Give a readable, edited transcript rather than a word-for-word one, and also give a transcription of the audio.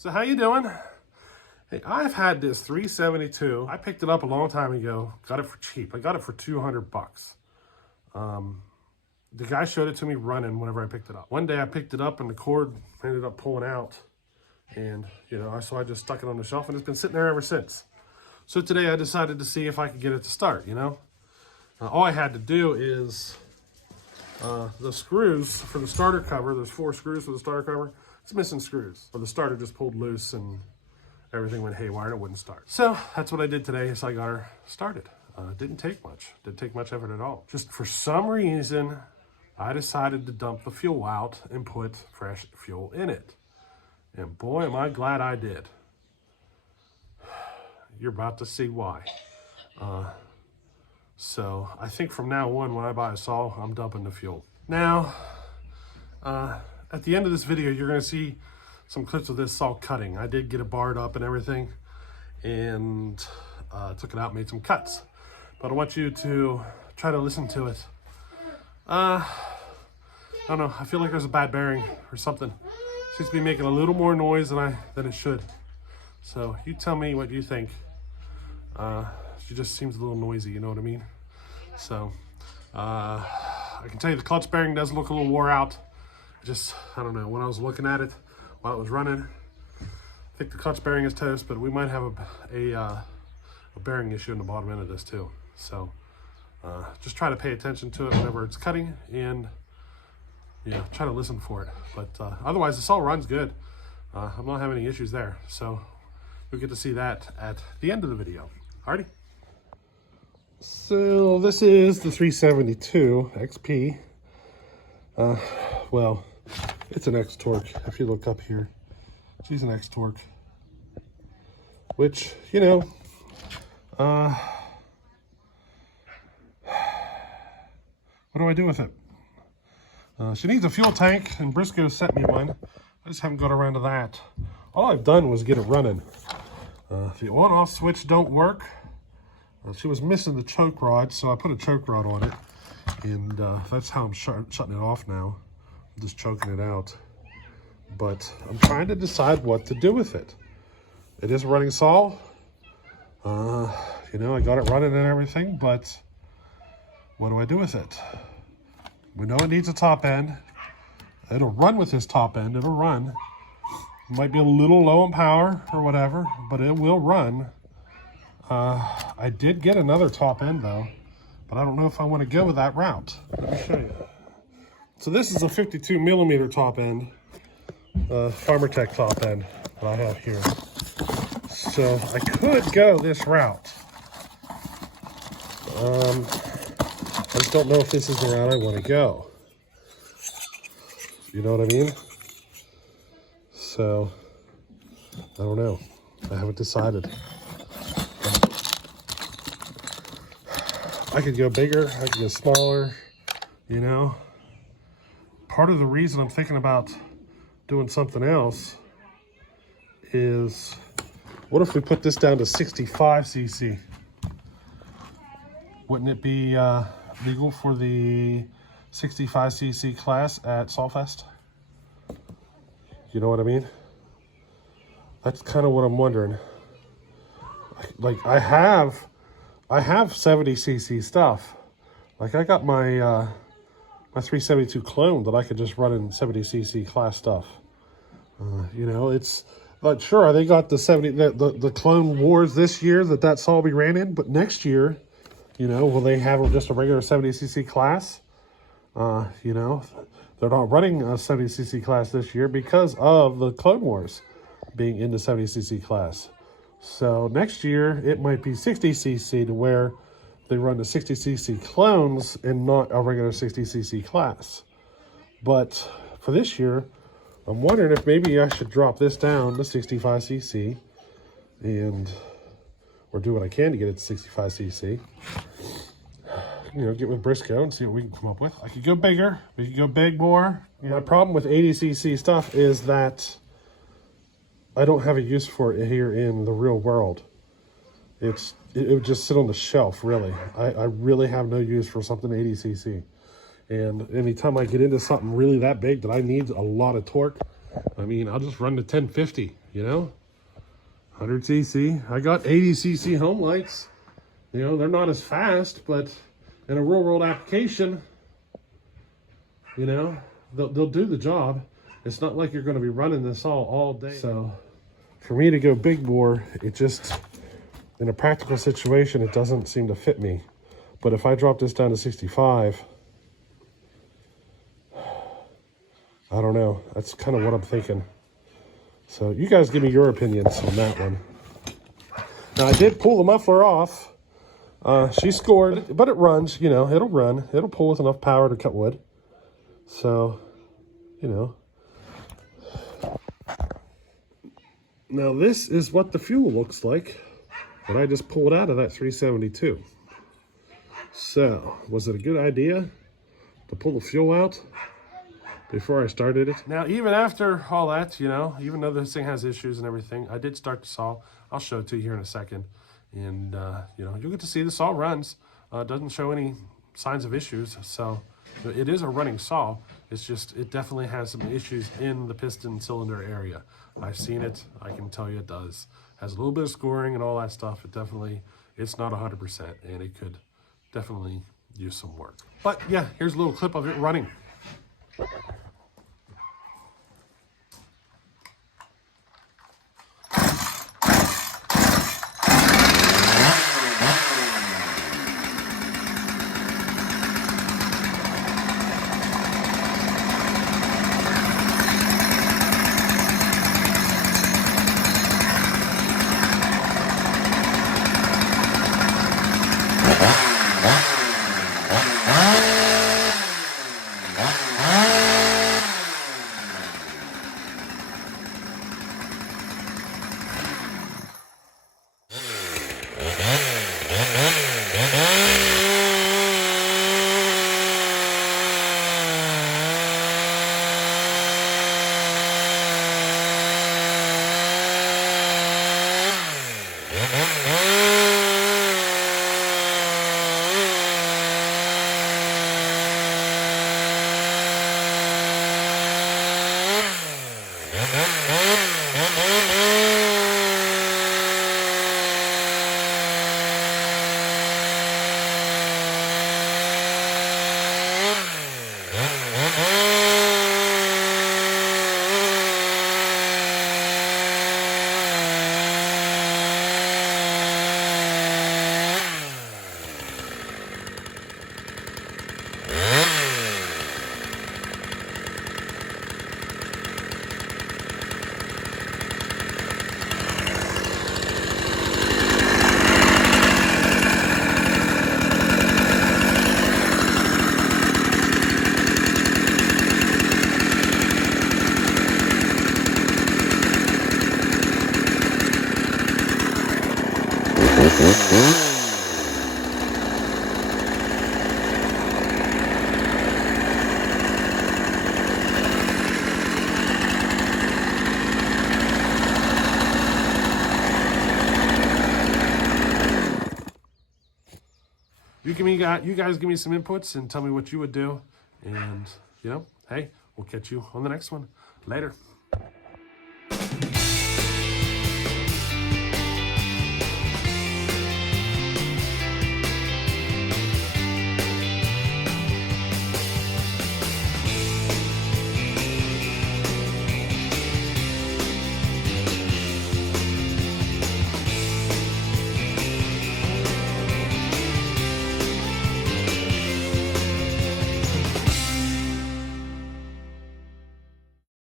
So how you doing? Hey, I've had this 372. I picked it up a long time ago. Got it for cheap. I got it for 200 bucks. The guy showed it to me running whenever I picked it up. One day I picked it up and the cord ended up pulling out. And, so I just stuck it on the shelf and it's been sitting there ever since. So today I decided to see if I could get it to start, all I had to do is the screws for the starter cover. There's 4 screws for the starter cover. It's missing screws. Or the starter just pulled loose and everything went haywire and it wouldn't start. So that's what I did today, is I got her started. Didn't take much. Didn't take much effort at all. Just for some reason, I decided to dump the fuel out and put fresh fuel in it. And boy, am I glad I did. You're about to see why. So I think from now on, when I buy a saw, I'm dumping the fuel. Now, at the end of this video, you're gonna see some clips of this saw cutting. I did get it barred up and everything, and took it out, made some cuts. But I want you to try to listen to it. I don't know, I feel like there's a bad bearing or something. It seems to be making a little more noise than it should. So you tell me what you think. She just seems a little noisy, you know what I mean? So I can tell you the clutch bearing does look a little wore out. I don't know, when I was looking at it while it was running, I think the clutch bearing is toast, but we might have a bearing issue in the bottom end of this too. So just try to pay attention to it whenever it's cutting, and try to listen for it. But otherwise, the saw runs good. I'm not having any issues there. So we'll get to see that at the end of the video. Alrighty. So this is the 372 XP. Well, it's an X-Torque. If you look up here, she's an X-Torque. Which, what do I do with it? She needs a fuel tank, and Briscoe sent me one. I just haven't got around to that. All I've done was get it running. The on-off switch don't work. She was missing the choke rod, so I put a choke rod on it, and that's how I'm shutting it off now. I'm just choking it out. But I'm trying to decide what to do with it. It is a running saw. I got it running and everything, but what do I do with it? We know it needs a top end. It'll run with this top end. It'll run. It might be a little low in power or whatever, but it will run. I did get another top end though, but I don't know if I want to go with that route. Let me show you. So this is a 52 millimeter top end, Farmer Tech top end that I have here. So I could go this route. I just don't know if this is the route I want to go. You know what I mean? So, I don't know. I haven't decided. I could go bigger, I could go smaller, Part of the reason I'm thinking about doing something else is, what if we put this down to 65 cc? Wouldn't it be legal for the 65 cc class at Sawfest? You know what I mean? That's kind of what I'm wondering. Like I have 70 cc stuff. Like I got my my 372 clone that I could just run in 70 cc class stuff. It's like, sure, they got the clone wars this year that saw will be ran in, but next year, will they have just a regular 70 cc class? They're not running a 70 cc class this year because of the Clone Wars being in the 70 cc class. So next year it might be 60 cc to where they run the 60 cc clones and not a regular 60 cc class. But for this year, I'm wondering if maybe I should drop this down to 65 cc or do what I can to get it to 65 cc. Get with Briscoe and see what we can come up with. I could go bigger. We could go big more. My problem with 80 cc stuff is that I don't have a use for it here in the real world. It would just sit on the shelf, really. I really have no use for something 80 cc. And anytime I get into something really that big that I need a lot of torque, I mean, I'll just run to 1050, you know, 100 cc. I got 80 cc home lights. You know, they're not as fast, but in a real world application, you know, they'll do the job. It's not like you're going to be running this all day. So for me to go big bore, it just, in a practical situation, it doesn't seem to fit me. But if I drop this down to 65, I don't know. That's kind of what I'm thinking. So you guys give me your opinions on that one. Now I did pull the muffler off. She scored, but it runs, you know, it'll run. It'll pull with enough power to cut wood. So, you know. Now this is what the fuel looks like when I just pulled out of that 372. So, was it a good idea to pull the fuel out before I started it? Now, even after all that, you know, even though this thing has issues and everything, I did start the saw. I'll show it to you here in a second. And, you know, you'll get to see the saw runs. Doesn't show any signs of issues. So it is a running saw. It's just, it definitely has some issues in the piston cylinder area. I've seen it. I can tell you it does. Has a little bit of scoring and all that stuff. It definitely, it's not 100%, and it could definitely use some work. But yeah, here's a little clip of it running. You guys give me some inputs and tell me what you would do. And, you know, hey, we'll catch you on the next one. Later.